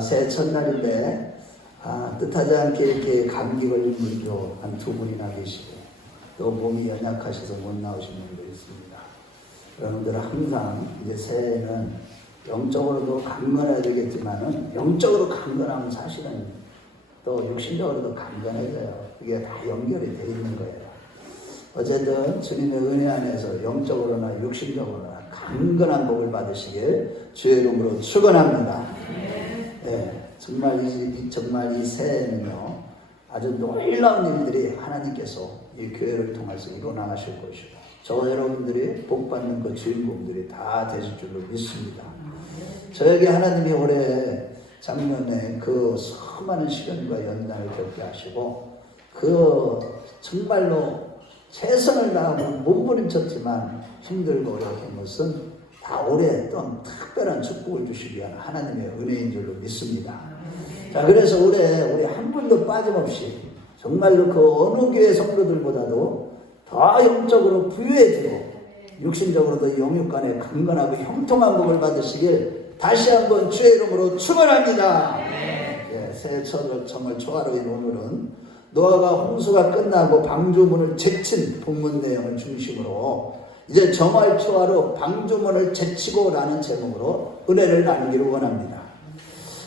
새해 첫날인데 뜻하지 않게 이렇게 감기 걸린 분도 한 두 분이나 계시고 또 몸이 연약하셔서 못 나오신 분도 있습니다. 여러분들 항상 이제 새해에는 영적으로도 강건해야 되겠지만은 영적으로 강건하면 사실은 또 육신적으로도 강건해져요. 그게 다 연결이 되어 있는 거예요. 어쨌든 주님의 은혜 안에서 영적으로나 육신적으로나 강건한 복을 받으시길 주의 이름으로 축원합니다. 네, 정말 이 새해는요 아주 놀라운 일들이 하나님께서 이 교회를 통해서 이루어나가실 것이고 저와 여러분들이 복받는 그 주인공들이 다 되실 줄로 믿습니다. 저에게 하나님이 올해 작년에 그 수많은 시련과 연단을 겪게 하시고 그 정말로 최선을 다하고 몸부림쳤지만 힘들고 어려운 것은 다 올해 또 특별한 축복을 주시기 위한 하나님의 은혜인 줄로 믿습니다. 자, 그래서 올해 우리 한 분도 빠짐없이 정말로 그 어느 교회 성도들보다도 더 영적으로 부유해지고 육신적으로도 영육간에 강건하고 형통한 복을 받으시길 다시 한번 주의 이름으로 축원합니다. 네, 새해 첫 정말 초하루인 오늘은 노아가 홍수가 끝나고 방주문을 제친 본문 내용을 중심으로 이제 정월 초하루 방주문을 제치고라는 제목으로 은혜를 나누기를 원합니다.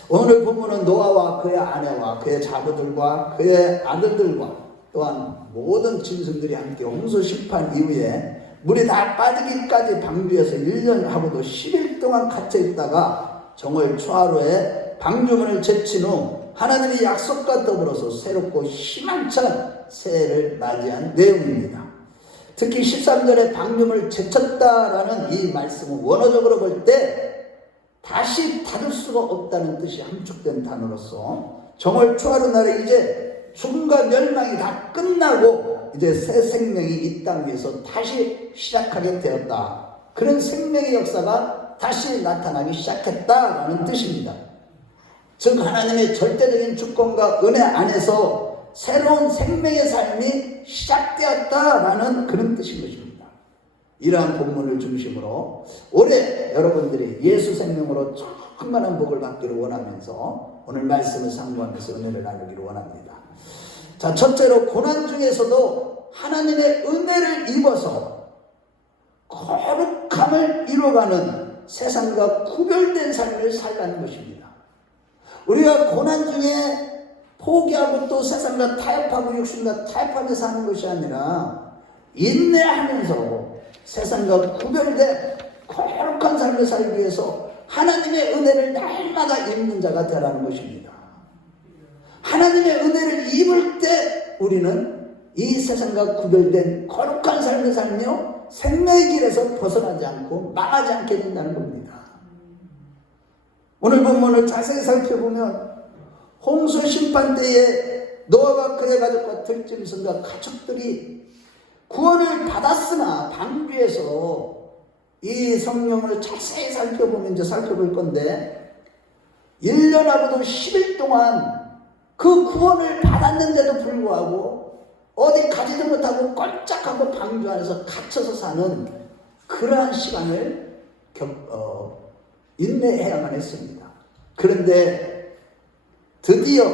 오늘 본문은 노아와 그의 아내와 그의 자부들과 그의 아들들과 또한 모든 짐승들이 함께 홍수 심판 이후에 물이 다 빠지기까지 방주에서 1년 하고도 10일 동안 갇혀 있다가 정월 초하루에 방주문을 제친 후 하나님의 약속과 더불어서 새롭고 희망찬 새해를 맞이한 내용입니다. 특히 13절에 방주문을 제쳤다라는 이 말씀은 원어적으로 볼 때 다시 닫을 수가 없다는 뜻이 함축된 단어로서 정월 초하루 날에 이제 죽음과 멸망이 다 끝나고 이제 새 생명이 이 땅 위에서 다시 시작하게 되었다. 그런 생명의 역사가 다시 나타나기 시작했다라는 뜻입니다. 즉 하나님의 절대적인 주권과 은혜 안에서 새로운 생명의 삶이 시작되었다라는 그런 뜻인 것입니다. 이러한 본문을 중심으로 올해 여러분들이 예수 생명으로 충만한 복을 받기를 원하면서 오늘 말씀을 상고하면서 은혜를 나누기를 원합니다. 자, 첫째로 고난 중에서도 하나님의 은혜를 입어서 거룩함을 이루어가는 세상과 구별된 삶을 살라는 것입니다. 우리가 고난 중에 포기하고 또 세상과 타협하고 육신과 타협하며 사는 것이 아니라 인내하면서 세상과 구별된 거룩한 삶을 살기 위해서 하나님의 은혜를 날마다 입는 자가 되라는 것입니다. 하나님의 은혜를 입을 때 우리는 이 세상과 구별된 거룩한 삶을 살며 생명의 길에서 벗어나지 않고 망하지 않게 된다는 겁니다. 오늘 본문을 자세히 살펴보면 홍수 심판 때에 노아와 그의 가족과 들짐승과 가축들이 구원을 받았으나 방주에서 이 성경을 자세히 살펴보면 이제 살펴볼 건데 1년하고도 10일 동안 그 구원을 받았는데도 불구하고 어디 가지도 못하고 껄짝하고 방주 안에서 갇혀서 사는 그러한 시간을 인내해야만 했습니다. 그런데 드디어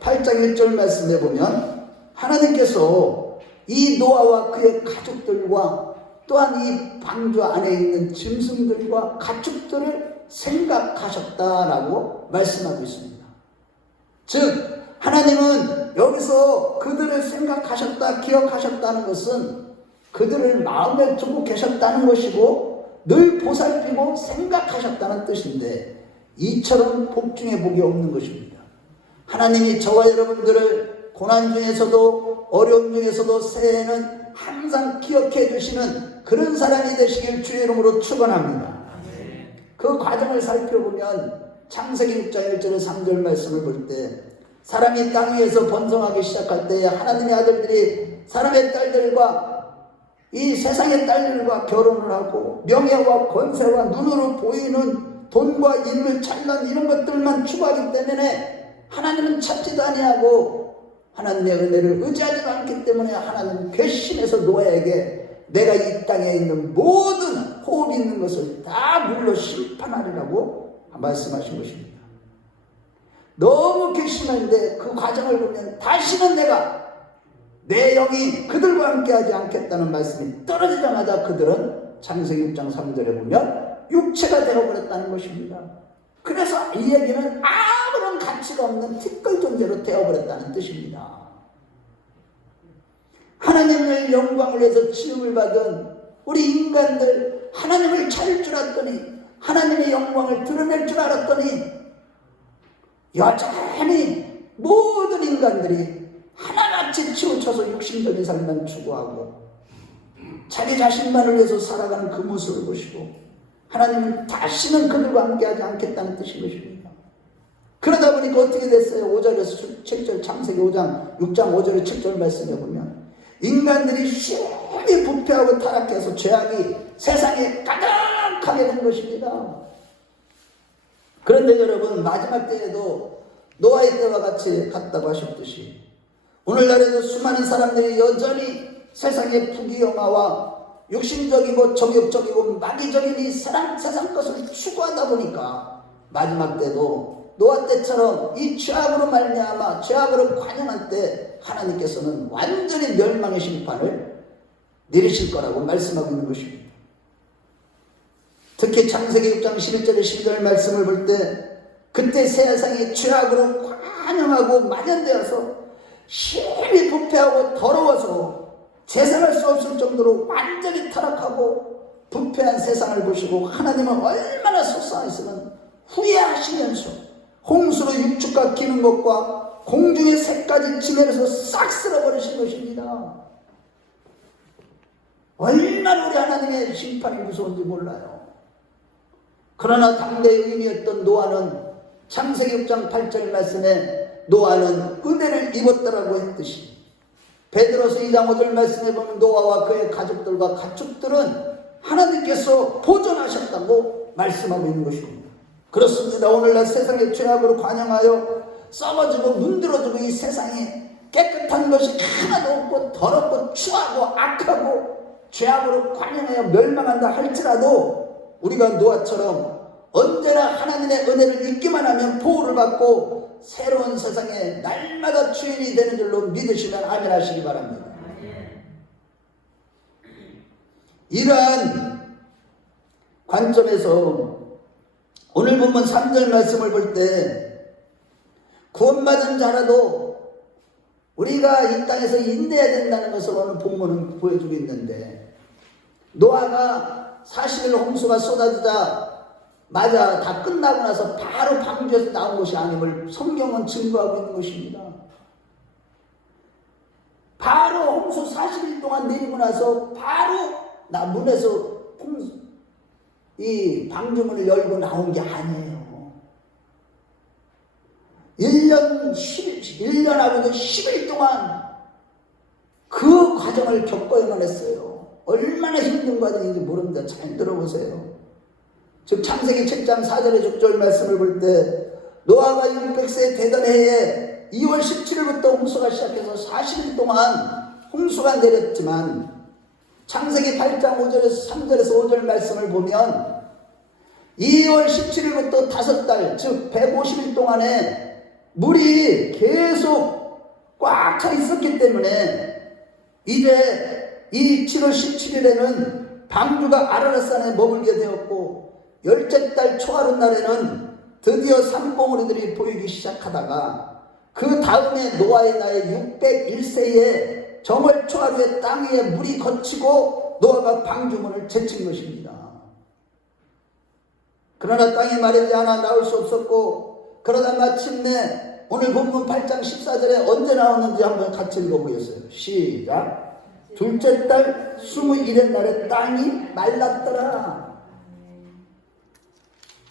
8장 1절 말씀에 보면 하나님께서 이 노아와 그의 가족들과 또한 이 방주 안에 있는 짐승들과 가축들을 생각하셨다라고 말씀하고 있습니다. 즉 하나님은 여기서 그들을 생각하셨다, 기억하셨다는 것은 그들을 마음에 두고 계셨다는 것이고 늘 보살피고 생각하셨다는 뜻인데 이처럼 복 중에 복이 없는 것입니다. 하나님이 저와 여러분들을 고난 중에서도 어려움 중에서도 새해에는 항상 기억해 주시는 그런 사람이 되시길 주의 이름으로 축원합니다. 그 과정을 살펴보면 창세기 6장 1절에 3절 말씀을 볼 때 사람이 땅 위에서 번성하기 시작할 때에 하나님의 아들들이 사람의 딸들과 이 세상의 딸들과 결혼을 하고 명예와 권세와 눈으로 보이는 돈과 인물 찬란 이런 것들만 추구하기 때문에 하나님은 찾지도 아니하고 하나님의 은혜를 의지하지 않기 때문에 하나님은 괘씸해서 노아에게 내가 이 땅에 있는 모든 호흡이 있는 것을 다 물로 심판하리라고 말씀하신 것입니다. 너무 괘씸한데 그 과정을 보면 다시는 내 영이 그들과 함께하지 않겠다는 말씀이 떨어지자마자 그들은 창세기 6장 3절에 보면 육체가 되어버렸다는 것입니다. 그래서 이 얘기는 아무런 가치가 없는 티끌 존재로 되어버렸다는 뜻입니다. 하나님의 영광을 위해서 지음을 받은 우리 인간들, 하나님을 찾을 줄 알았더니, 하나님의 영광을 드러낼 줄 알았더니 여전히 모든 인간들이 하나같이 치우쳐서 육신적인 삶만 추구하고 자기 자신만을 위해서 살아가는 그 모습을 보시고 하나님은 다시는 그들과 함께하지 않겠다는 뜻인 것입니다. 그러다 보니까 어떻게 됐어요? 5절에서 7절, 창세기 6장 5절에 7절 말씀에 보면 인간들이 심히 부패하고 타락해서 죄악이 세상에 가득하게 된 것입니다. 그런데 여러분, 마지막 때에도 노아의 때와 같이 같다고 하셨듯이 오늘날에도 수많은 사람들이 여전히 세상의 부귀영화와 육신적이고 정욕적이고 마귀적인 이 세상 것을 추구하다 보니까 마지막 때도 노아 때처럼 이 죄악으로 말미암아 죄악으로 관영한 때 하나님께서는 완전히 멸망의 심판을 내리실 거라고 말씀하고 있는 것입니다. 특히 창세기 6장 11절의 12절 말씀을 볼 때 그때 세상이 죄악으로 관영하고 만연되어서 심히 부패하고 더러워서 재산할 수 없을 정도로 완전히 타락하고 부패한 세상을 보시고 하나님은 얼마나 속상하시면 후회하시면서 홍수로 육축과 기는 것과 공중의 새까지 지면에서 싹 쓸어버리신 것입니다. 얼마나 우리 하나님의 심판이 무서운지 몰라요. 그러나 당대의 의미였던 노아는 창세기 6장 8절 말씀에 노아는 은혜를 입었다라고 했듯이 베드로서 2장 5절 말씀에 보면 노아와 그의 가족들과 가축들은 하나님께서 보존하셨다고 말씀하고 있는 것입니다. 그렇습니다. 오늘날 세상의 죄악으로 관영하여 썩어지고 문드러지고 이 세상에 깨끗한 것이 하나도 없고 더럽고 추하고 악하고 죄악으로 관영하여 멸망한다 할지라도 우리가 노아처럼 언제나 하나님의 은혜를 잊기만 하면 보호를 받고 새로운 세상에 날마다 주인이 되는 줄로 믿으시면 아멘 하시기 바랍니다. 이러한 관점에서 오늘 본문 3절 말씀을 볼 때 구원받은 자라도 우리가 이 땅에서 인내해야 된다는 것을 오늘 본문은 보여주고 있는데 노아가 40일 홍수가 쏟아지자 맞아 다 끝나고 나서 바로 방주에서 나온 것이 아님을 성경은 증거하고 있는 것입니다. 바로 홍수 40일 동안 내리고 나서 바로 문에서 이 방주문을 열고 나온 게 아니에요. 1년하고도 10일 동안 그 과정을 겪어야만 했어요. 얼마나 힘든 과정인지 모릅니다. 잘 들어보세요. 즉 창세기 7장 4절의 6절 말씀을 볼 때 노아가 600세 되던 해에 2월 17일부터 홍수가 시작해서 40일 동안 홍수가 내렸지만 창세기 8장 5절에서 3절에서 5절 말씀을 보면 2월 17일부터 5달 즉 150일 동안에 물이 계속 꽉 차 있었기 때문에 이제 이 7월 17일에는 방주가 아라랏산에 머물게 되었고 열째 달 초하루 날에는 드디어 산봉우리들이 보이기 시작하다가 그 다음에 노아의 나이 601세에 정월 초하루에 땅 위에 물이 걷히고 노아가 방주문을 제친 것입니다. 그러나 땅이 마르지 않아 나올 수 없었고 그러다 마침내 오늘 본문 8장 14절에 언제 나오는지 한번 같이 읽어보겠어요. 시작. 둘째 달 21일 날에 땅이 말랐더라.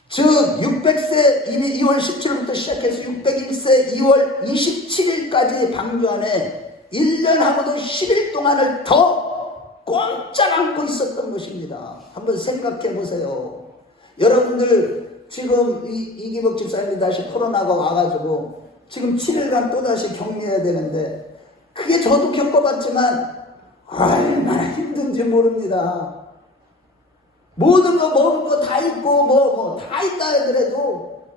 즉 600세 이미 2월 17일부터 시작해서 601세 2월 27일까지 방주 안에 1년하고도 10일 동안을 더 꼼짝 않고 있었던 것입니다. 한번 생각해 보세요. 여러분들 지금 이기복 집사님이 다시 코로나가 와가지고 지금 7일간 또다시 격리해야 되는데 그게 저도 겪어봤지만 얼마나 힘든지 모릅니다. 모든 거 먹을 거 다 있고 다 있다 하더라도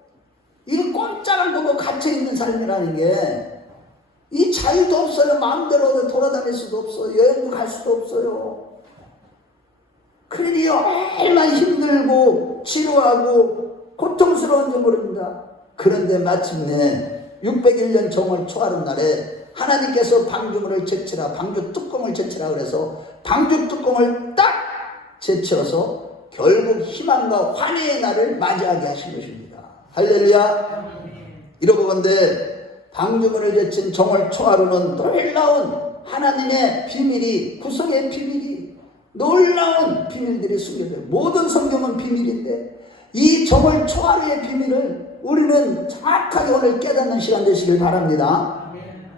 이거 꼼짝 않고 두고 갇혀있는 삶이라는 게 이 자유도 없어요. 마음대로 돌아다닐 수도 없어요. 여행도 갈 수도 없어요. 그러니 얼마나 힘들고 지루하고 고통스러운지 모릅니다. 그런데 마침내 601년 정월 초하룻 날에 하나님께서 방주문을 제치라, 방주 뚜껑을 제치라 그래서 방주 뚜껑을 딱 제쳐서 결국 희망과 환희의 날을 맞이하게 하신 것입니다. 할렐루야. 이러고건대 방주문을 제친 정월 초하루는 놀라운 하나님의 비밀이, 구속의 비밀이, 놀라운 비밀들이 숨겨져요. 모든 성경은 비밀인데 이 정월 초하루의 비밀을 우리는 정확하게 오늘 깨닫는 시간 되시길 바랍니다.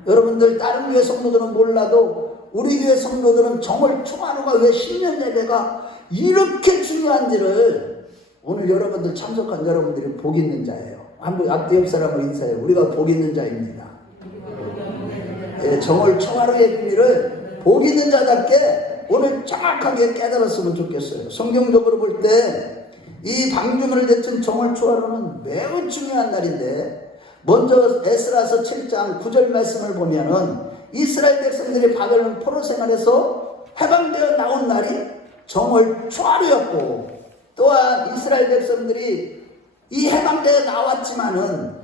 여러분들 다른 교회 성도들은 몰라도 우리 교회 성도들은 정월 초하루가 왜 신년 예배가 이렇게 중요한지를 오늘 여러분들 참석한 여러분들이 복 있는 자예요. 한번 앞뒤 옆 사람을 인사해요. 우리가 복 있는 자입니다. 예, 정월 초하루의 비밀을 복 있는 자답게 오늘 정확하게 깨달았으면 좋겠어요. 성경적으로 볼 때 이 방주문을 제친 정월 초하루는 매우 중요한 날인데 먼저 에스라서 7장 9절 말씀을 보면은 이스라엘 백성들이 바벨론 포로 생활에서 해방되어 나온 날이 정월 초하루였고 또한 이스라엘 백성들이 이 해방되어 나왔지만은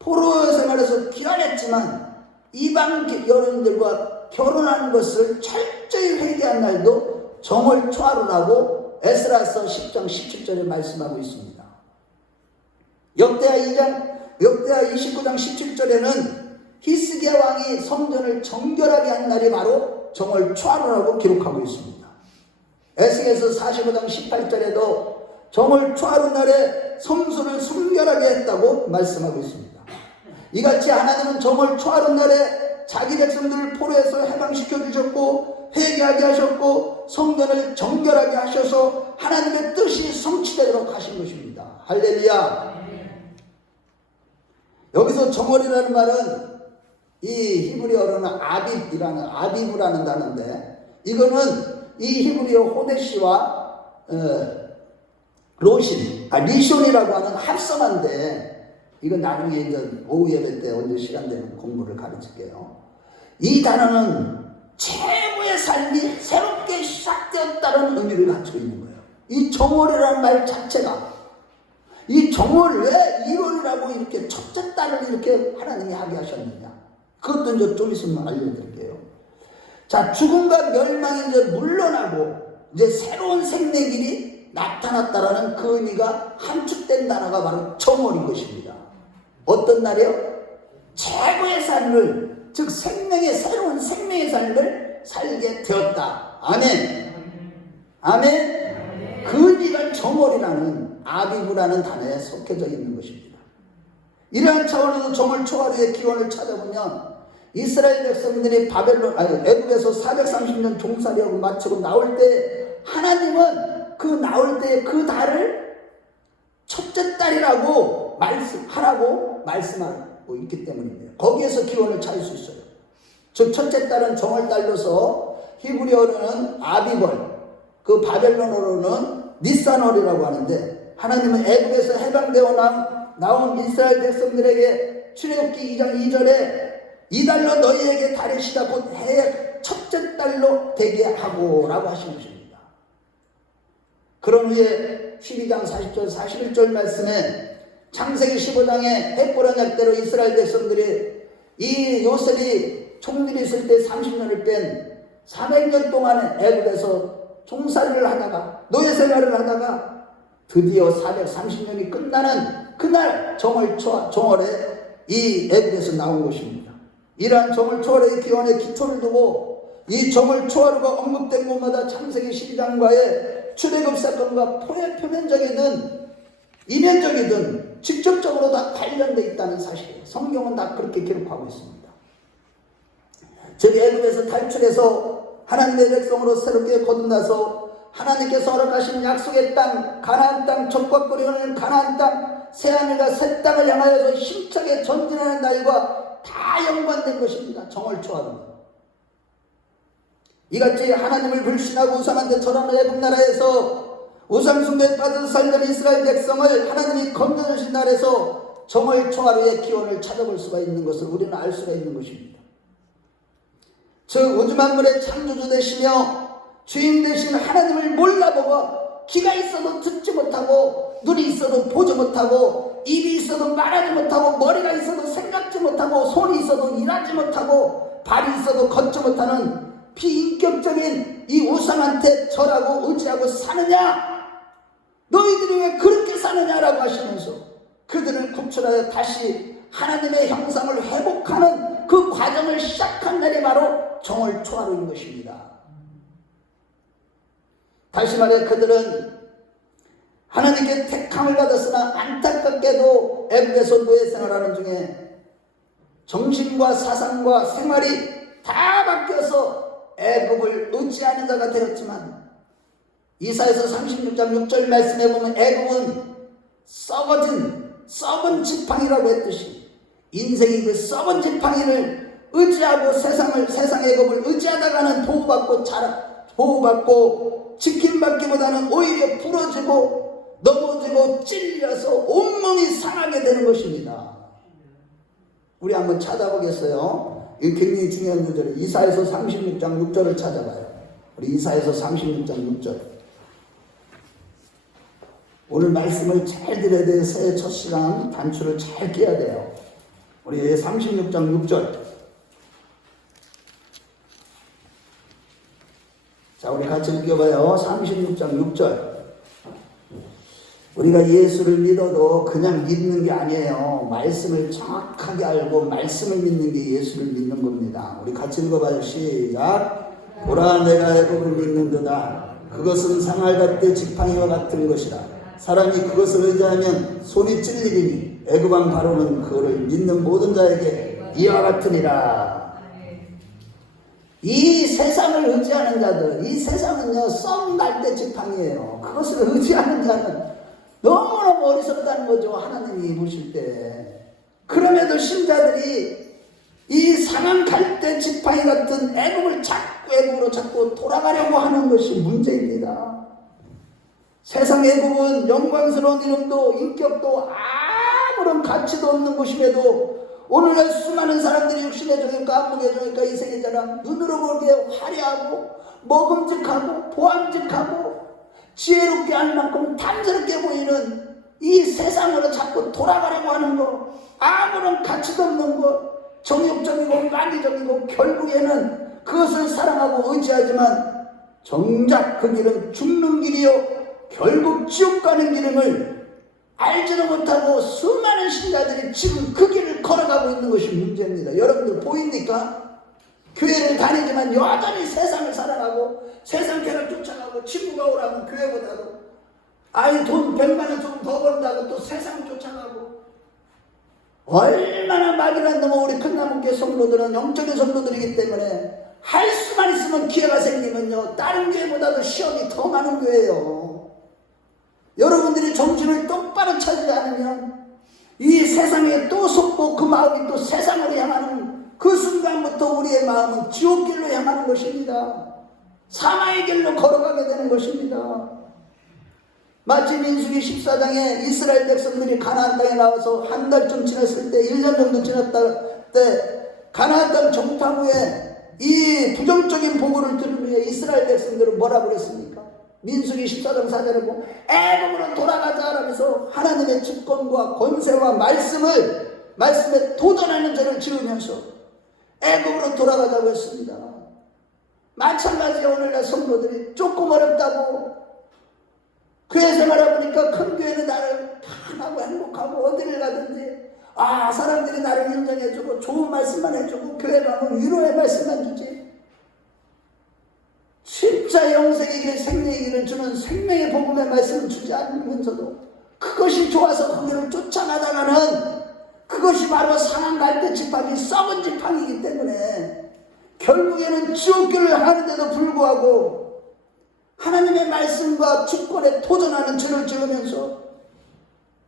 포로 생활에서 기다렸지만 이방 여인들과 결혼하는 것을 철저히 회개한 날도 정월 초하루라고 에스라서 10장 17절에 말씀하고 있습니다. 역대하 29장 17절에는 히스기야 왕이 성전을 정결하게 한 날이 바로 정월 초하루라고 기록하고 있습니다. 에스겔서 45장 18절에도 정월 초하루 날에 성소를 순결하게 했다고 말씀하고 있습니다. 이같이 하나님은 정월 초하루 날에 자기 백성들을 포로에서 해방시켜 주셨고 회개하게 하셨고 성전을 정결하게 하셔서 하나님의 뜻이 성취되도록 하신 것입니다. 할렐루야. 여기서 정월이라는 말은 이 히브리어로는 아비브라는 단어인데 이거는 이 히브리어 호데시와 리숑이라고 하는 합성어인데 이건 나중에 이제 오후 예배 때 언제 시간 되면 공부를 가르칠게요. 이 단어는 최고의 삶이 새롭게 시작되었다는 의미를 갖추고 있는 거예요. 이 정월이라는 말 자체가 이 정월을 왜 1월이라고 이렇게 첫째 달을 이렇게 하나님이 하게 하셨느냐, 그것도 이제 좀 있으면 알려드릴게요. 자, 죽음과 멸망이 이제 물러나고 이제 새로운 생명길이 나타났다라는 그 의미가 함축된 단어가 바로 정월인 것입니다. 어떤 날이요? 최고의 삶을, 즉 새로운 생명의 삶을 살게 되었다. 아멘. 아멘. 그 의미가 정월이라는 아비브라는 단어에 속해져 있는 것입니다. 이러한 차원에서 정월 초하루의 기원을 찾아보면 이스라엘 백성들이 애굽에서 430년 종살이하고 마치고 나올 때 하나님은 그 나올 때 그 달을 첫째 달이라고 말씀하고 있기 때문입니다. 거기에서 기원을 찾을 수 있어요. 즉 첫째 달은 정월달로서 히브리어로는 아비벌, 그 바벨론어로는 니산월이라고 하는데 하나님은 애굽에서 해방되어 나온 이스라엘 백성들에게 출애굽기 2장 2절에 이 달로 너희에게 다르시다 곧 해의 첫째 달로 되게 하고 라고 하신 것입니다. 그런 후에 12장 40절 41절 말씀에 창세기 15장에 헷보란 약대로 이스라엘 백성들이 이 요셉이 총리를 있을 때 30년을 뺀 400년 동안에 애굽에서 종살이를 하다가 노예 생활을 하다가 드디어 430년이 끝나는 그날 정월에 이 애굽에서 나온 것입니다. 이러한 정월 초하루의 기원에 기초를 두고 이 정월 초하루가 언급된 곳마다 창세기 12장과의 출애굽 사건과 표면적이든 이면적이든 직접적으로 다 관련되어 있다는 사실이에요. 성경은 다 그렇게 기록하고 있습니다. 즉 애굽에서 탈출해서 하나님의 백성으로 새롭게 거듭나서 하나님께서 허락하신 약속의 땅, 가나안 땅, 적과 꿀이 흐르는 가나안 땅, 새하늘과 새 땅을 향하여서 힘차게 전진하는 날과 다 연관된 것입니다. 정월 초하루. 이같이 하나님을 불신하고 우상한테 절하는 애굽 나라에서 우상 숭배에 빠져서 살던 이스라엘 백성을 하나님이 건져주신 날에서 정월 초하루의 기원을 찾아볼 수가 있는 것을 우리는 알 수가 있는 것입니다. 즉 우주 만물의 창조주 되시며 주인 되신 하나님을 몰라보고 귀가 있어도 듣지 못하고 눈이 있어도 보지 못하고 입이 있어도 말하지 못하고 머리가 있어도 생각지 못하고 손이 있어도 일하지 못하고 발이 있어도 걷지 못하는 비인격적인 이 우상한테 절하고 의지하고 사느냐? 너희들이 왜 그렇게 사느냐라고 하시면서 그들을 구출하여 다시 하나님의 형상을 회복하는 그 과정을 시작한 날이 바로 정월 초하루인 것입니다. 다시 말해 그들은 하나님께 택함을 받았으나 안타깝게도 애굽에서 노예 생활하는 중에 정신과 사상과 생활이 다 바뀌어서 애굽을 의지하는 자가 되었지만 이사야서 36장 6절 말씀에 보면 애굽은 썩은 지팡이라고 했듯이 인생이 그 썩은 지팡이를 의지하고 세상 애굽을 의지하다가는 보호받고 지킴받기보다는 오히려 부러지고 넘어지고 찔려서 온몸이 상하게 되는 것입니다. 우리 한번 찾아보겠어요. 이게 굉장히 중요한 구절이에요. 이사야서 36장 6절을 찾아봐요. 우리 이사야서 36장 6절. 오늘 말씀을 잘 들어야 돼요. 새해 첫 시간 단추를 잘 끼야 돼요. 우리 36장 6절. 자, 우리 같이 읽어봐요. 36장 6절. 우리가 예수를 믿어도 그냥 믿는 게 아니에요. 말씀을 정확하게 알고 말씀을 믿는 게 예수를 믿는 겁니다. 우리 같이 읽어봐요. 시작. 보라 내가 애굽을 믿는도다. 그것은 상알갓대 지팡이와 같은 것이라. 사람이 그것을 의지하면 손이 찔리리니 애굽왕 바로는 그를 믿는 모든 자에게 이와 같으니라. 이 세상을 의지하는 자들, 이 세상은요 썩 날대 지팡이에요. 그것을 의지하는 자는 너무너무 어리석다는 거죠. 하나님이 보실 때. 그럼에도 신자들이 이 상한 갈대 지팡이 같은 애굽으로 자꾸 돌아가려고 하는 것이 문제입니다. 세상 애굽은 영광스러운 이름도 인격도 아무런 가치도 없는 곳임에도 오늘날 수많은 사람들이 육신의 종일까 안목의 종일까 이생의 자랑 눈으로 보기에 화려하고 먹음직하고 보암직하고 지혜롭게 할 만큼 탐스럽게 보이는 이 세상으로 자꾸 돌아가려고 하는 것, 아무런 가치도 없는 것, 정욕적이고 만리적이고 결국에는 그것을 사랑하고 의지하지만 정작 그 길은 죽는 길이요 결국 지옥 가는 길임을 알지도 못하고 수많은 신자들이 지금 그 길을 걸어가고 있는 것이 문제입니다. 여러분들 보입니까? 교회를 다니지만 여전히 세상을 사랑하고 세상 쾌락 쫓아가고 친구가 오라면 교회보다도 아이 돈 100만원 좀 더 번다고 또 세상 쫓아가고 얼마나 막이란 놈은 우리 큰나무교회 성도들은 영적인 성도들이기 때문에 할 수만 있으면 기회가 생기면요 다른 교회보다도 시험이 더 많은 교회예요. 여러분들이 정신을 똑바로 차리지 않으면 이 세상에 또 속고 그 마음이 또 세상으로 향하는 그 순간부터 우리의 마음은 지옥길로 향하는 것입니다. 사망의 길로 걸어가게 되는 것입니다. 마치 민수기 14장에 이스라엘 백성들이 가나안 땅에 나와서 한 달쯤 지났을 때 1년 정도 지났다 때 가나안 땅 정탐 후에 이 부정적인 보고를 들은 후에 이스라엘 백성들은 뭐라고 그랬습니까? 민수기 14장 4절에 보면 애굽으로 돌아가자 하면서 하나님의 주권과 권세와 말씀에 도전하는 죄를 지으면서 애굽으로 돌아가자고 했습니다. 마찬가지로 오늘날 성도들이 조금 어렵다고 교회 생활하다 보니까 큰 교회는 나를 편하고 행복하고 어디를 가든지 사람들이 나를 인정해주고 좋은 말씀만 해주고 교회 가면 위로의 말씀만 주지 진짜 영생의 길 생명의 길을 주는 생명의 복음의 말씀을 주지 않으면서도 그것이 좋아서 그 길을 쫓아가다가는 그것이 바로 상한 갈대 지팡이 썩은 지팡이이기 때문에 결국에는 지옥길을 향하는데도 불구하고 하나님의 말씀과 주권에 도전하는 죄를 지으면서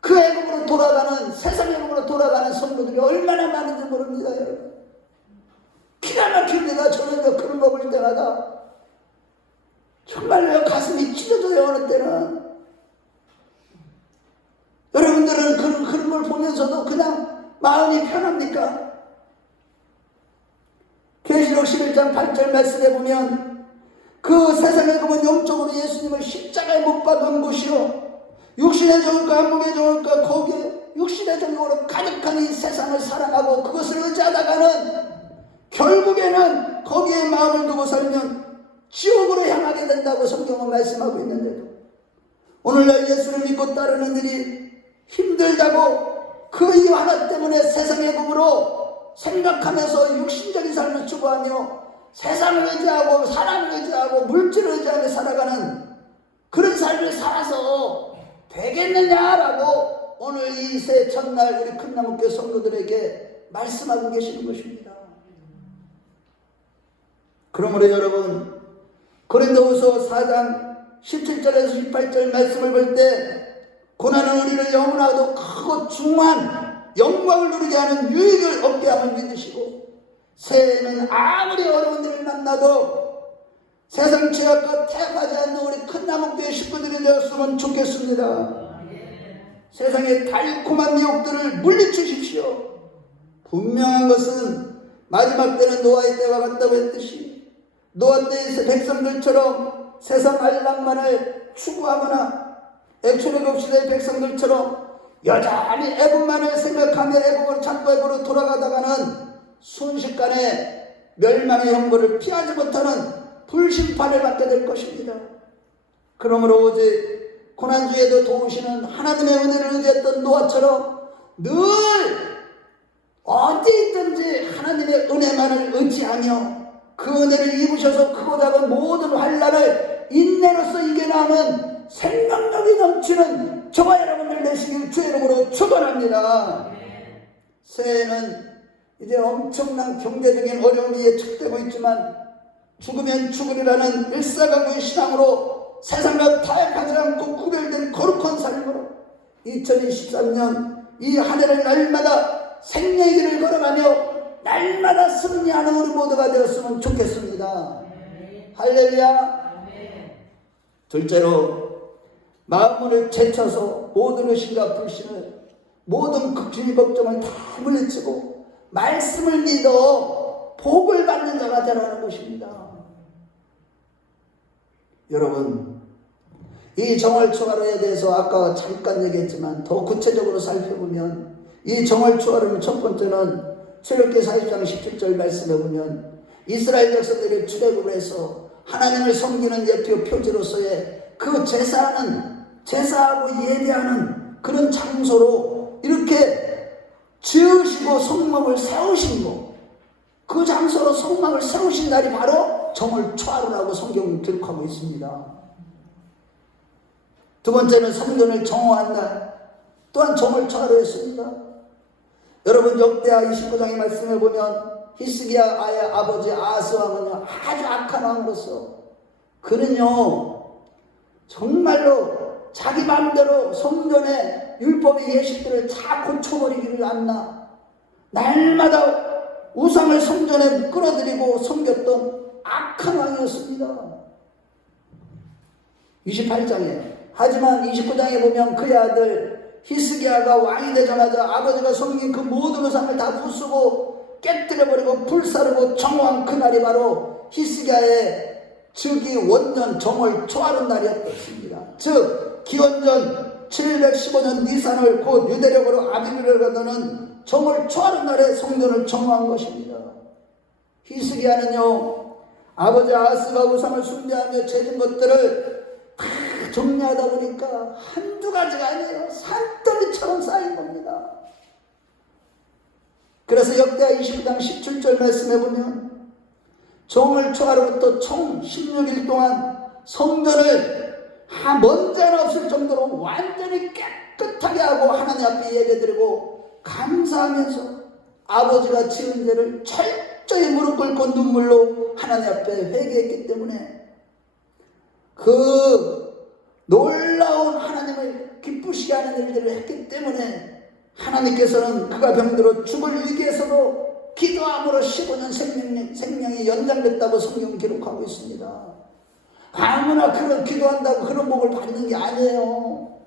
그 애굽으로 돌아가는 세상 애굽으로 돌아가는 성도들이 얼마나 많은지 모릅니다. 여러분. 기가 막힙니다. 저는 그런 거 볼 때마다 정말로 가슴이 찢어져요. 어느 때는 여러분들은 그런 흐름을 보면서도 그냥 마음이 편합니까? 계시록 11장 8절 말씀에 보면 그 세상의 금은 영적으로 예수님을 십자가에 못 박은 곳이요 육신의 정욕과 안목의 정욕과 거기에 육신의 정욕으로 가득한 이 세상을 사랑하고 그것을 의지하다가는 결국에는 거기에 마음을 두고 살면 지옥으로 향하게 된다고 성경은 말씀하고 있는데도 오늘날 예수를 믿고 따르는 일이 힘들다고 그 이유 하나 때문에 세상의 법으로 생각하면서 육신적인 삶을 추구하며 세상을 의지하고 사람을 의지하고 물질을 의지하며 살아가는 그런 삶을 살아서 되겠느냐라고 오늘 이 새 첫날 우리 큰나무교회 성도들에게 말씀하고 계시는 것입니다. 그러므로 여러분 고린도후서 4장 17절에서 18절 말씀을 볼 때 고난은 우리를 영원하고 크고 중한 영광을 누리게 하는 유익을 얻게 함을 믿으시고 새해에는 아무리 어려운 일을 만나도 세상 죄악과 태하지 않는 우리 큰나무교회 식구들이 되었으면 좋겠습니다. 세상의 달콤한 미혹들을 물리치십시오. 분명한 것은 마지막 때는 노아의 때와 같다고 했듯이 노아 때의 백성들처럼 세상 안락만을 추구하거나 애초레국 시대의 백성들처럼 여전히 애굽만을 생각하며 애굽으로 자꾸 애굽으로 돌아가다가는 순식간에 멸망의 형벌을 피하지 못하는 불심판을 받게 될 것입니다. 그러므로 오직 고난주에도 도우시는 하나님의 은혜를 의지했던 노아처럼 늘 어디 있든지 하나님의 은혜만을 의지하며 그 은혜를 입으셔서 크고 작은 모든 환난을 인내로서 이겨나가는 생명력이 넘치는 저와 여러분들 되시길 주의 이름으로 축원합니다. 새해는 이제 엄청난 경제적인 어려움이 예측되고 있지만 죽으면 죽으리라는 일사각오의 신앙으로 세상과 타협하지 않고 구별된 거룩한 삶으로 2023년 이 한 해를 날마다 생명의 길을 걸어가며 날마다 승리하는 우리 모두가 되었으면 좋겠습니다. 할렐루야. 둘째로 마음을 제쳐서 모든 의심과 불신을 모든 극진의 걱정을 다 물리치고 말씀을 믿어 복을 받는 자가 되라는 것입니다. 여러분 이 정월초하루에 대해서 아까 잠깐 얘기했지만 더 구체적으로 살펴보면 이 정월초하루는 첫 번째는 출애굽기 40장 17절 말씀에 보면 이스라엘 백성들이 출애굽을 해서 하나님을 섬기는 예표 표지로서의 그 제사하고 예배하는 그런 장소로 이렇게 지으시고 성막을 세우신 것, 그 장소로 성막을 세우신 날이 바로 정월초하루라고 성경은 기록하고 있습니다. 두 번째는 성전을 정화한 날 또한 정월초하루였습니다. 여러분 역대하 29장의 말씀을 보면 히스기야의 아버지 아하스 왕은요 아주 악한 왕으로서 그는요 정말로 자기 마음대로 성전의 율법의 예식들을 다 고쳐버리기를 않나 날마다 우상을 성전에 끌어들이고 섬겼던 악한 왕이었습니다. 28장에 하지만 29장에 보면 그의 아들 히스기야가 왕이 되자마자 아버지가 섬긴 그 모든 우상을 다 부수고 깨뜨려버리고 불사르고 정화한 그날이 바로 히스기야의 즉위 원년 정월 초하루 날이었습니다. 즉 기원전 715년 니산을 곧 유대력으로 아비르를 거두는 정월 초하루 날에 성전을 정화한 것입니다. 히스기야는요 아버지 아하스가 우상을 숭배하며 죄진 것들을 다 정리하다 보니까 한두 가지가 아니에요. 산더미처럼 쌓인 겁니다. 그래서 역대하 29장 17절 말씀해 보면 정월 초하루부터 총 16일 동안 성전을 먼지 하나 없을 정도로 완전히 깨끗하게 하고 하나님 앞에 예배드리고 감사하면서 아버지가 지은 죄를 철저히 무릎 꿇고 눈물로 하나님 앞에 회개했기 때문에 그 놀라운 하나님을 기쁘시게 하는 일들을 했기 때문에 하나님께서는 그가 병들어 죽을 위기에서도 기도함으로 15년 생명이 연장됐다고 성경 기록하고 있습니다. 아무나 그런 기도한다고 그런 복을 받는 게 아니에요.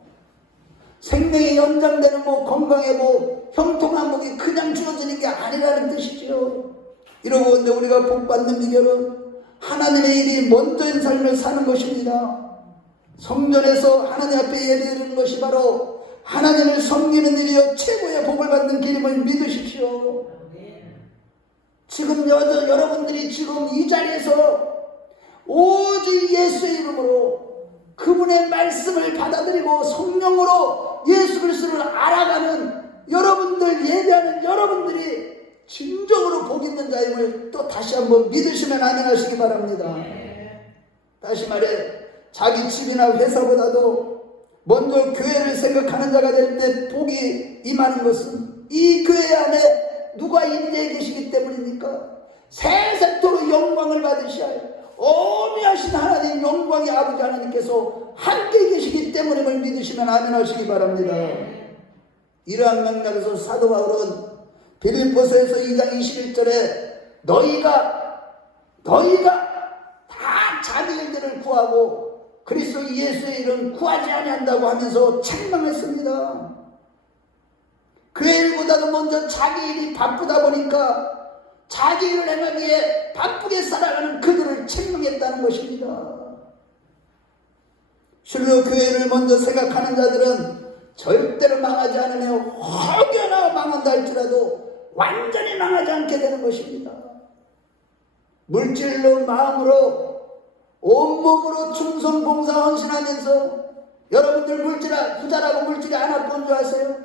생명이 연장되는 건강에 형통한 복이 그냥 주어지는 게 아니라는 뜻이죠. 이러고 근데 우리가 복받는 비결은 하나님의 일이 먼저인 삶을 사는 것입니다. 성전에서 하나님 앞에 예배드리는 것이 바로 하나님을 섬기는 일이요 최고의 복을 받는 길임을 믿으십시오. 지금 여러분들이 지금 이 자리에서 오직 예수의 이름으로 그분의 말씀을 받아들이고 성령으로 예수 그리스도를 알아가는 여러분들, 예배하는 여러분들이 진정으로 복 있는 자임을 또 다시 한번 믿으시면 아멘하시기 바랍니다. 다시 말해 자기 집이나 회사보다도 먼저 교회를 생각하는 자가 될 때 복이 임하는 것은 이 교회 안에 누가 임재해 계시기 때문입니까? 세세토록 영광을 받으셔야 할 어미하신 하나님 영광의 아버지 하나님께서 함께 계시기 때문임을 믿으시면 아멘하시기 바랍니다. 이러한 맥락에서 사도 바울은 빌립보서에서 2장 21절에 너희가 다 자기 일들을 구하고 그리스도 예수의 일은 구하지 아니한다고 하면서 책망했습니다. 그의 일보다도 먼저 자기 일이 바쁘다 보니까 자기 일을 행하기에 바쁘게 살아가는 그들을 책망했다는 것입니다. 실로 교회를 먼저 생각하는 자들은 절대로 망하지 않으며 혹여나 망한다 할지라도 완전히 망하지 않게 되는 것입니다. 물질로 마음으로 온몸으로 충성 봉사 헌신하면서 여러분들 부자라고 물질이 안 아까운 줄 아세요?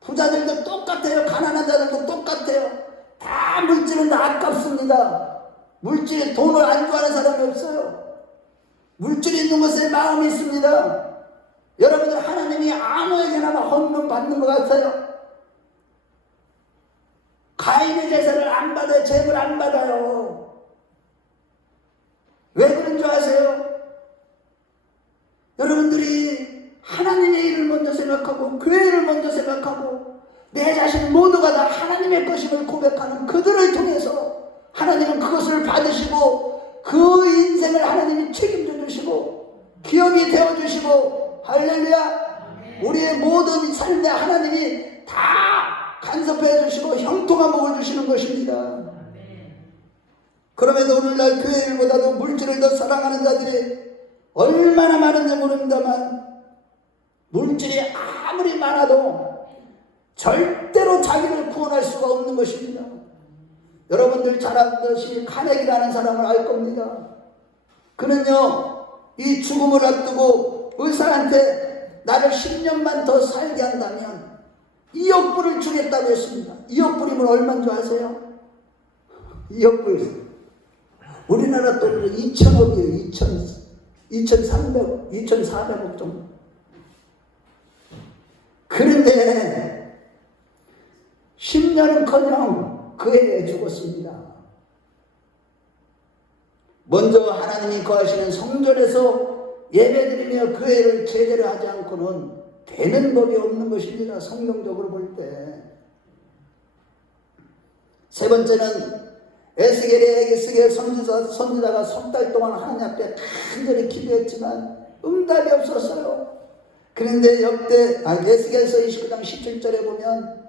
부자들도 똑같아요. 가난한 자들도 똑같아요. 다 물질은 다 아깝습니다. 물질에 돈을 안 좋아하는 사람이 없어요. 물질이 있는 것에 마음이 있습니다. 여러분들 하나님이 아무에게나 헌금 받는 것 같아요. 가인의 제사를 안 받아요. 제물 안 받아요. 왜 그런 줄 아세요? 여러분들이 하나님의 일을 먼저 생각하고 교회를 먼저 생각하고 내 자신 모두가 다 하나님의 것임을 고백하는 그들을 통해서 하나님은 그것을 받으시고 그 인생을 하나님이 책임져 주시고 기업이 되어주시고 할렐루야, 우리의 모든 삶에 하나님이 다 간섭해 주시고 형통한 복을 주시는 것입니다. 그럼에도 오늘날 교회 일보다도 물질을 더 사랑하는 자들이 얼마나 많은지 모릅니다만 물질이 아무리 많아도 절대로 자기를 구원할 수가 없는 것입니다. 여러분들 잘 아듯이 카네기라는 사람을 알 겁니다. 그는요, 이 죽음을 앞두고 의사한테 나를 10년만 더 살게 한다면 2억 불을 주겠다고 했습니다. 2억 불이면 얼마인 줄 아세요? 2억 불. 우리나라 돈으로 2천억이에요. 2,300억, 2,400억 정도. 그런데 10년은커녕 그 해에 죽었습니다. 먼저 하나님이 거하시는 성전에서 예배드리며 그 해를 제대로 하지 않고는 되는 법이 없는 것입니다. 성경적으로 볼 때. 세 번째는 에스겔의 선지자가 석 달 동안 하나님 앞에 간절히 기도했지만 응답이 없었어요. 그런데 에스겔서 29장 17절에 보면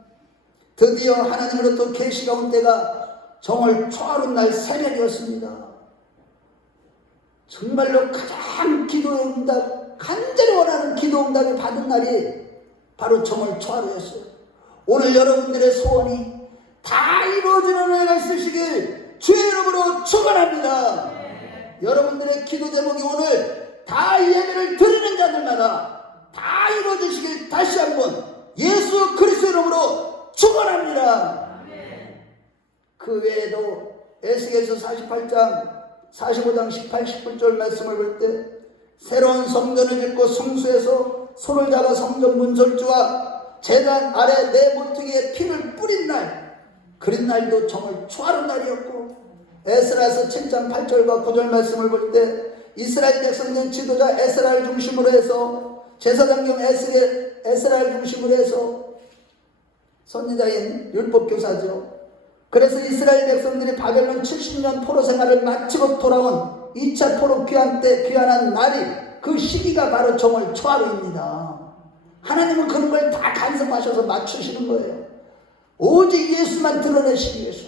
드디어 하나님으로부터 계시가 온 때가 정월 초하룻 날 새벽이었습니다. 정말로 가장 기도의 응답, 간절히 원하는 기도 응답을 받은 날이 바로 정월 초하루였어요. 오늘 여러분들의 소원이 다 이루어지는 은혜가 있으시길 주의 이름으로 축원합니다. 여러분들의 기도 제목이 오늘 다 예배를 드리는 자들마다 다 이루어지시길 다시 한번 예수 그리스도 이름으로 축원합니다. 그 외에도 에스겔서 48장 45장 18, 19절 말씀을 볼 때 새로운 성전을 짓고 성수에서 손을 잡아 성전 문설주와 제단 아래 내 모퉁이에 피를 뿌린 날, 그린 날도 정말 초하루 날이었고 에스라서 7장 8절과 9절 말씀을 볼 때 이스라엘 백성들 지도자 에스라를 중심으로 해서 제사장경 에스라를 중심으로 해서 선지자인 율법교사죠. 그래서 이스라엘 백성들이 바벨론 70년 포로 생활을 마치고 돌아온 2차 포로 귀환 때 귀환한 날이 그 시기가 바로 정월 초하루입니다. 하나님은 그런 걸 다 간섭하셔서 맞추시는 거예요. 오직 예수만 드러내시기 위해서,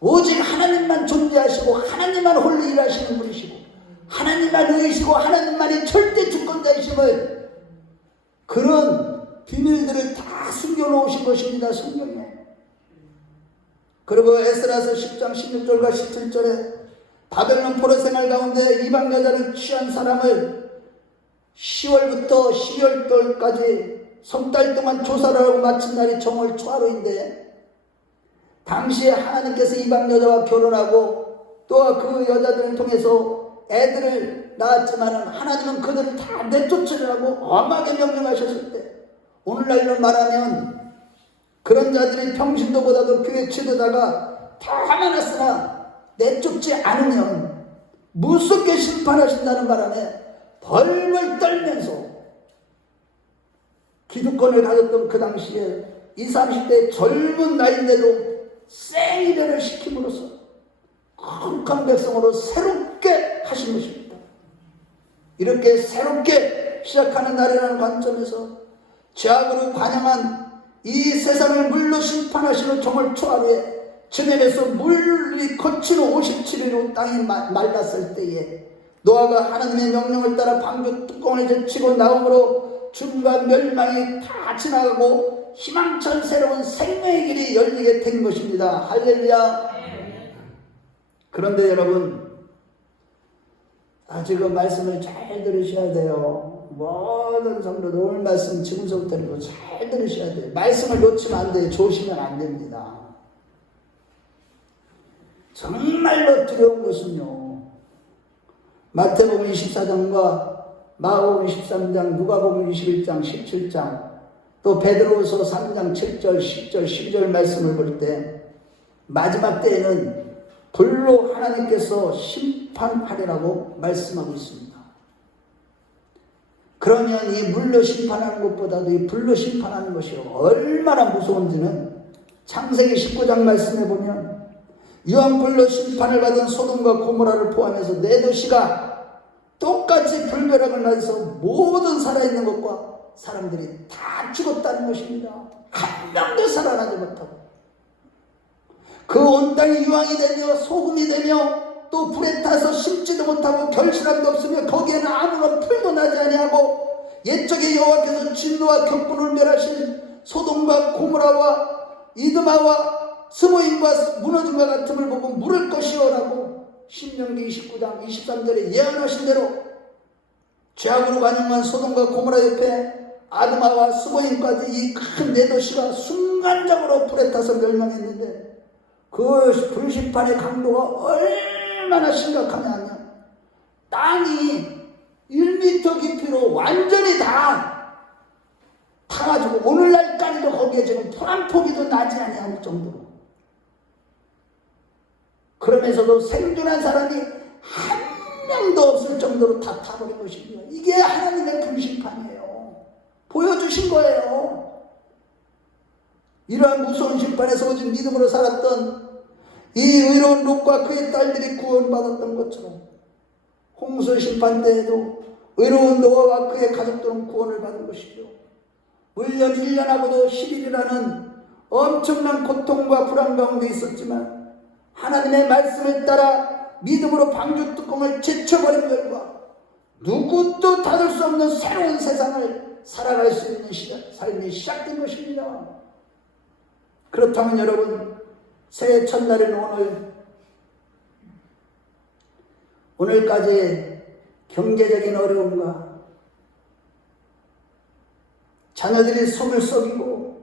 오직 하나님만 존재하시고 하나님만 홀로 일하시는 분이시고 하나님만 의이시고 하나님만이 절대 주권자이심을, 그런 비밀들을 다 숨겨놓으신 것입니다. 성경에. 그리고 에스라서 10장 16절과 17절에 바벨론 포로 생활 가운데 이방 여자를 취한 사람을 10월부터 12월까지 석 달 동안 조사를 하고 마친 날이 정월 초하루인데, 당시에 하나님께서 이방 여자와 결혼하고 또 그 여자들을 통해서 애들을 낳았지만 하나님은 그들을 다 내쫓으라고 엄하게 명령하셨을 때, 오늘날로 말하면 그런 자들이 평신도보다도 교회 치르다가 더 많았으나 내쫓지 않으면 무섭게 심판하신다는 바람에 벌벌 떨면서 기득권을 가졌던 그 당시에 20, 30대 젊은 나이인데도 세이레를 시킴으로써 거룩한 백성으로 새롭게 하신 것입니다. 이렇게 새롭게 시작하는 날이라는 관점에서 죄악으로 관영한 이 세상을 물로 심판하시는 정월 초하루에 지nem에서 물이 거친 57일로 땅이 말랐을 때에 노아가 하나님의 명령을 따라 방주 뚜껑을 제치고 나옴으로 죽음과 멸망이 다 지나가고 희망찬 새로운 생명의 길이 열리게 된 것입니다. 할렐루야. 그런데 여러분, 지금 말씀을 잘 들으셔야 돼요. 모든 성도들 오늘 말씀 지금서부터 잘 들으셔야 돼요. 말씀을 놓치면 안 돼요. 조심하면 안 됩니다. 정말로 두려운 것은요, 마태복음 24장과 마가복음 13장, 누가복음 21장, 17장, 또 베드로후서 3장 7절, 10절, 12절 말씀을 볼 때 마지막 때에는 불로 하나님께서 심판하리라고 말씀하고 있습니다. 그러면 이 물로 심판하는 것보다도 이 불로 심판하는 것이 얼마나 무서운지는 창세기 19장 말씀에 보면 이왕 불로 심판을 받은 소돔과 고모라를 포함해서 4도시가 똑같이 불벼락을 맞아서 모든 살아있는 것과 사람들이 다 죽었다는 것입니다. 한 명도 살아나지 못하고 그 온 땅이 유황이 되며 소금이 되며 또 불에 타서 심지도 못하고 결실함도 없으며 거기에는 아무런 풀도 나지 아니하고 옛적에 여호와께서 진노와 격분을 멸하신 소돔과 고모라와 이드마와 스모인과 무너짐과 같음을 보고 물을 것이오라고 신명기 29장 23절에 예언하신 대로 죄악으로 관영한 소돔과 고모라 옆에 아드마와 스모인까지 이 큰 4도시가 순간적으로 불에 타서 멸망했는데 그 불심판의 강도가 얼마나 심각하냐면 땅이 1m 깊이로 완전히 다 타가지고 오늘날까지도 거기에 지금 풀 한 포기도 나지 아니할 정도로, 그러면서도 생존한 사람이 한 명도 없을 정도로 다 타버린 것입니다. 이게 하나님의 불심판이에요. 보여주신 거예요. 이러한 무서운 심판에서 오직 믿음으로 살았던 이 의로운 롯과 그의 딸들이 구원받았던 것처럼 홍수 심판 때에도 의로운 노아와 그의 가족들은 구원을 받은 것이죠. 물론 1년하고도 10일이라는 엄청난 고통과 불안 가운데 있었지만 하나님의 말씀을 따라 믿음으로 방주 뚜껑을 제쳐버린 결과 누구도 닫을 수 없는 새로운 세상을 살아갈 수 있는 삶이 시작된 것입니다. 그렇다면 여러분, 새해 첫날인 오늘까지 경제적인 어려움과 자녀들이 속을 썩이고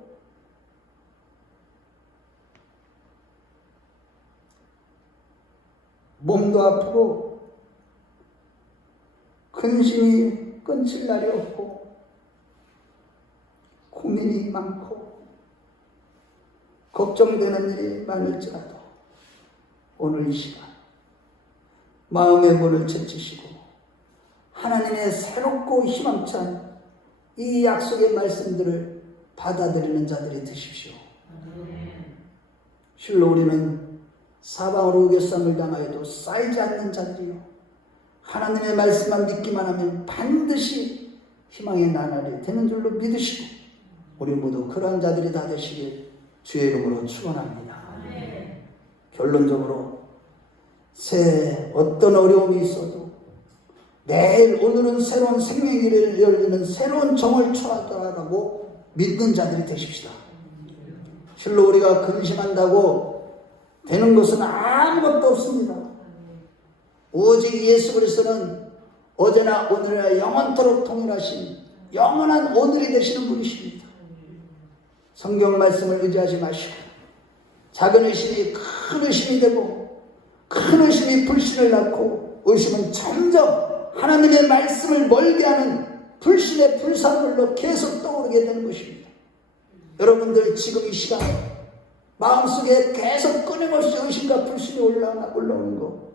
몸도 아프고 근심이 끊칠 날이 없고 고민이 많고 걱정되는 일이 많을지라도 오늘 이 시간 마음의 문을 제치시고 하나님의 새롭고 희망찬 이 약속의 말씀들을 받아들이는 자들이 되십시오. 실로 우리는 사방으로 우겨쌈을 당하여도 쌓이지 않는 자들이요, 하나님의 말씀만 믿기만 하면 반드시 희망의 나날이 되는 줄로 믿으시고 우리 모두 그러한 자들이 다 되시길 주의 이름으로 축원합니다. 결론적으로 새해 어떤 어려움이 있어도 매일 오늘은 새로운 생명길을 열리는 새로운 정월 초하다라고 믿는 자들이 되십시다. 실로 우리가 근심한다고 되는 것은 아무것도 없습니다. 오직 예수 그리스도는 어제나 오늘이나 영원토록 동일하신 영원한 오늘이 되시는 분이십니다. 성경 말씀을 의지하지 마시고 작은 의심이 큰 의심이 되고 큰 의심이 불신을 낳고 의심은 점점 하나님의 말씀을 멀게 하는 불신의 불사물로 계속 떠오르게 되는 것입니다. 여러분들 지금 이 시간 마음속에 계속 끊임없이 의심과 불신이 올라오는 거,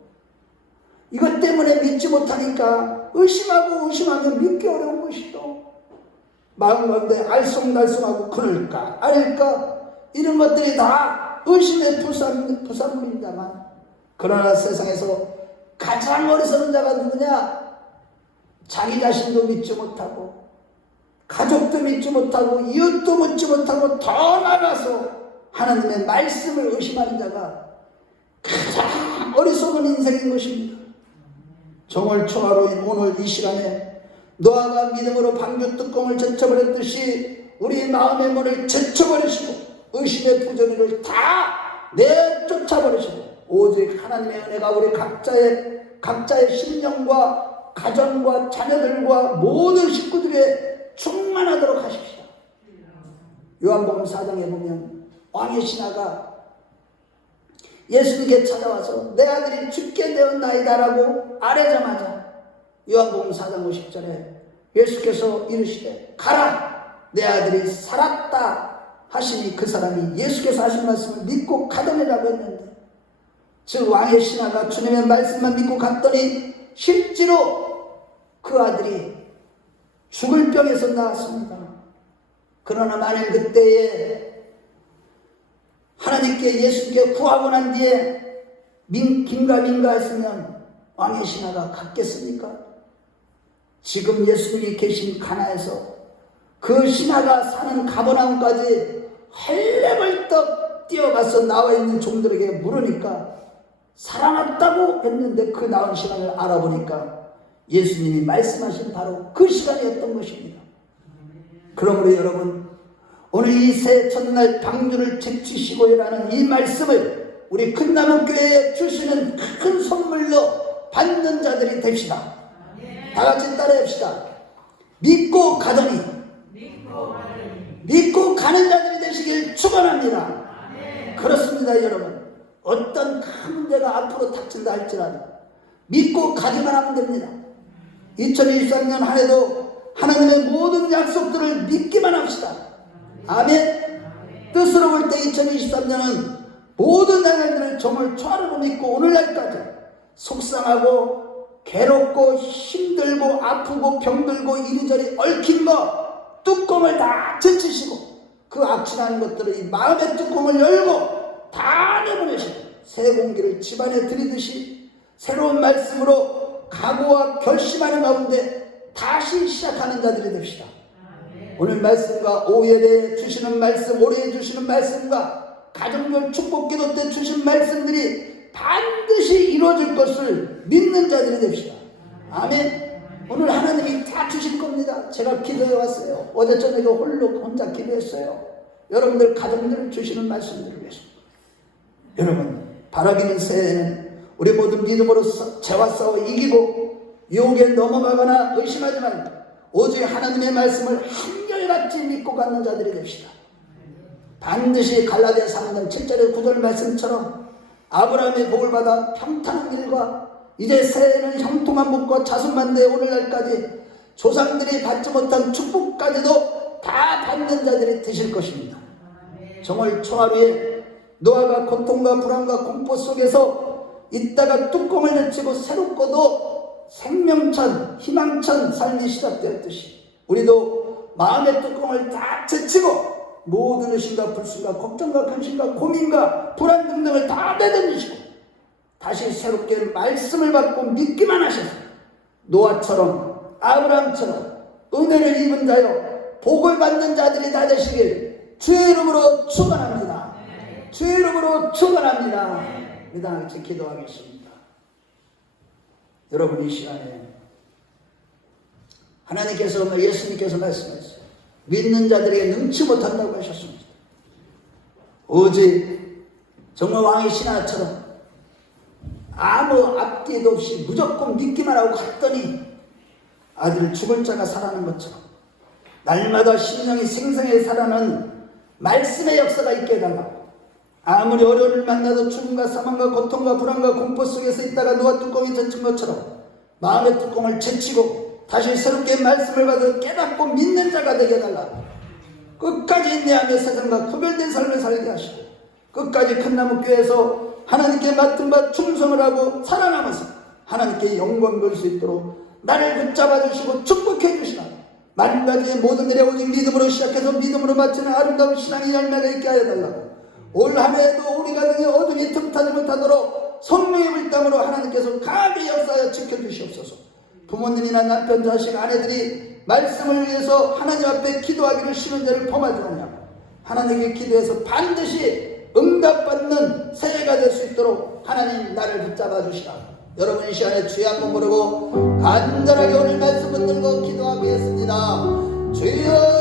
이것 때문에 믿지 못하니까 의심하고 의심하면 믿기 어려운 것이죠. 마음 가운데 알쏭달쏭하고 그럴까 아닐까 이런 것들이 다 의심의 부산물입니다만, 그러나 세상에서 가장 어리석은 자가 누구냐? 자기 자신도 믿지 못하고 가족도 믿지 못하고 이웃도 믿지 못하고 더 나아가서 하나님의 말씀을 의심하는 자가 가장 어리석은 인생인 것입니다. 정월 초하루인 오늘 이 시간에 노아가 믿음으로 방주 뚜껑을 제쳐버렸듯이 우리 마음의 문을 제쳐버리시고 의심의 부조리를 다 내쫓아버리시고 오직 하나님의 은혜가 우리 각자의 심령과 가정과 자녀들과 모든 식구들에 충만하도록 하십시다. 요한복음 4장에 보면 왕의 신하가 예수님께 찾아와서 내 아들이 죽게 되었나이다라고 아뢰자마자 요한복음 4장 50절에 예수께서 이르시되 가라 내 아들이 살았다 하시니 그 사람이 예수께서 하신 말씀을 믿고 가더니라고 했는데, 즉 왕의 신하가 주님의 말씀만 믿고 갔더니 실제로 그 아들이 죽을 병에서 나았습니다. 그러나 만일 그때에 하나님께 예수님께 구하고 난 뒤에 긴가민가 했으면 왕의 신하가 갔겠습니까? 지금 예수님이 계신 가나에서 그 신하가 사는 가버나움까지 헐레벌떡 뛰어가서 나와 있는 종들에게 물으니까 살아났다고 했는데 그 나온 시간을 알아보니까 예수님이 말씀하신 바로 그 시간이었던 것입니다. 그러므로 여러분, 오늘 이 새 첫날 방주를 제치시고 일하는 이 말씀을 우리 큰나무교회에 주시는 큰 선물로 받는 자들이 됩시다. 다같이 따라합시다. 믿고 가더니 믿고 가는 자들이 되시길 축원합니다. 그렇습니다. 여러분, 어떤 큰 문제가 앞으로 닥친다 할지라도 믿고 가기만 하면 됩니다. 2023년 한 해도 하나님의 모든 약속들을 믿기만 합시다. 아멘. 뜻으로 볼 때 2023년은 모든 하나님들을 정말 초하루로 믿고 오늘날까지 속상하고 괴롭고 힘들고 아프고 병들고 이리저리 얽힌 거 뚜껑을 다 제치시고 그 악취나는 것들을 이 마음의 뚜껑을 열고 다 내보내시고 새 공기를 집안에 들이듯이 새로운 말씀으로 각오와 결심하는 가운데 다시 시작하는 자들이 됩시다. 오늘 말씀과 오후에 주시는 말씀, 올해 주시는 말씀과 가정별 축복기도 때 주신 말씀들이 반드시 이루어질 것을 믿는 자들이 됩시다. 아멘. 오늘 하나님이 다 주실 겁니다. 제가 기도해 왔어요. 어제 저녁에 혼자 기도했어요. 여러분들 가정들을 주시는 말씀들을 위해서. 여러분, 바라기는 새해에는 우리 모두 믿음으로 죄와 싸워 이기고 유혹에 넘어가거나 의심하지 말고 오직 하나님의 말씀을 한결같이 믿고 갖는 자들이 됩시다. 반드시 갈라디아 3장 7절의 9절 말씀처럼 아브라함의 복을 받아 평탄한 일과 이제 새해에는 형통한 복과 자손만 내 오늘날까지 조상들이 받지 못한 축복까지도 다 받는 자들이 되실 것입니다. 정월 초하루에 노아가 고통과 불안과 공포 속에서 있다가 뚜껑을 내치고 새롭고도 생명찬 희망찬 삶이 시작되었듯이 우리도 마음의 뚜껑을 다 제치고 모든 의심과 불신과 걱정과 근심과 고민과 불안 등등을 다 내던지시고 다시 새롭게 말씀을 받고 믿기만 하셔서 노아처럼 아브라함처럼 은혜를 입은 자요 복을 받는 자들이 다 되시길 주의 이름으로 축원합니다. 주의 이름으로 축원합니다. 믿음 같이 기도하겠습니다. 여러분 이 시간에 하나님께서 예수님께서 말씀하셨어요. 믿는 자들에게 능치 못한다고 하셨습니다. 어제 정말 왕의 신하처럼 아무 앞뒤도 없이 무조건 믿기만 하고 갔더니 아들 죽을 자가 살아나는 것처럼 날마다 심령이 생생하게 살아나는 말씀의 역사가 있게 해달라고. 아무리 어려움을 만나도 죽음과 사망과 고통과 불안과 공포 속에서 있다가 누가 뚜껑이 젖힌 것처럼 마음의 뚜껑을 제치고 다시 새롭게 말씀을 받아 깨닫고 믿는 자가 되게 해달라고. 끝까지 인내하며 세상과 구별된 삶을 살게 하시고 끝까지 큰 나무 교회에서 하나님께 맡은 바 충성을 하고 살아남아서 하나님께 영광 돌릴 수 있도록 나를 붙잡아 주시고 축복해 주시라. 만가지의 모든 일에 오직 믿음으로 시작해서 믿음으로 마치는 아름다운 신앙의 열매가 있게 하여 달라고. 올 한 해에도 우리 가정에 어둠이 틈타지 못하도록 성령의 물담으로 하나님께서 강하게 역사하여 지켜주시옵소서. 부모님이나 남편, 자식, 아내들이 말씀을 위해서 하나님 앞에 기도하기를 싫은 자를 범하지 않냐고. 하나님께 기도해서 반드시 응답받는 새해가 될 수 있도록 하나님 나를 붙잡아 주시라. 여러분 이 시간에 주의 한번 부르고 간절하게 오늘 말씀 붙들고 기도하겠습니다. 주여